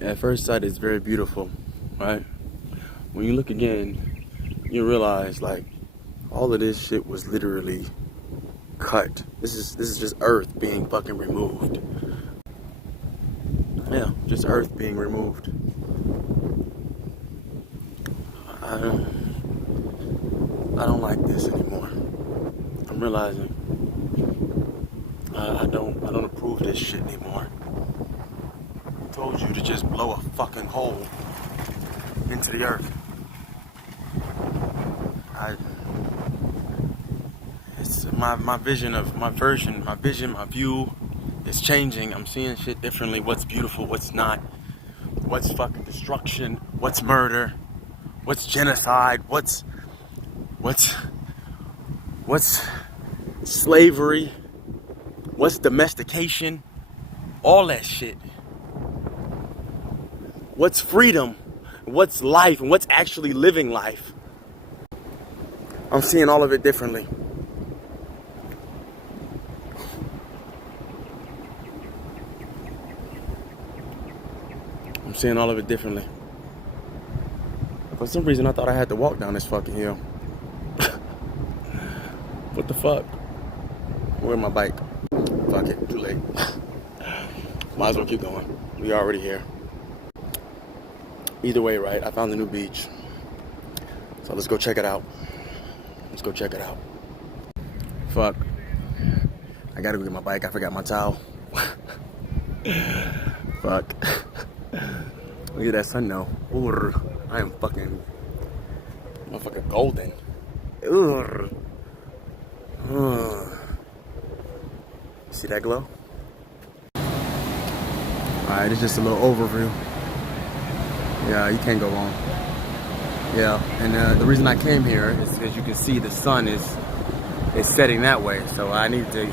At first sight, it's very beautiful, right? When you look again, you realize like all of this shit was literally cut. This is just Earth being fucking removed. Yeah, just Earth being removed. I don't like this anymore. I'm realizing I don't approve this shit anymore. I told you to just blow a fucking hole into the earth. It's my vision, my view is changing. I'm seeing shit differently. What's beautiful, what's not, what's fucking destruction, what's murder, what's genocide, what's slavery, what's domestication, all that shit. What's freedom, what's life, and what's actually living life. I'm seeing all of it differently. I'm seeing all of it differently. For some reason, I thought I had to walk down this fucking hill. What the fuck? Where's my bike? Fuck it, too late. Might as well keep going. We already here. Either way, right? I found a new beach. So let's go check it out. Let's go check it out. Fuck. I gotta go get my bike. I forgot my towel. Fuck. Look at that sun though. Ooh, I am fucking motherfucking golden. Ooh. See that glow? Alright, it's just a little overview. Yeah, you can't go wrong. Yeah, and the reason I came here is because you can see the sun is setting that way. So I need to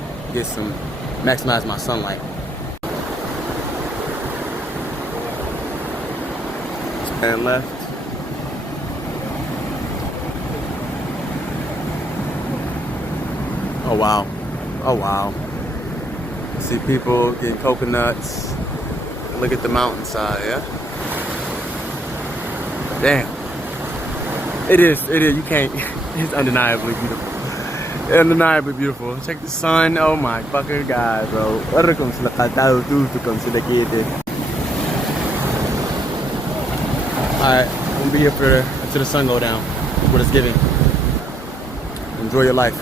maximize my sunlight. And left. Oh wow. Oh wow. See people getting coconuts. Look at the mountainside, yeah? Damn. It is, you can't, it's undeniably beautiful. Undeniably beautiful. Check the sun, oh my fucking god, bro. Alright, I'm gonna be here until the sun go down. That's what it's giving. Enjoy your life.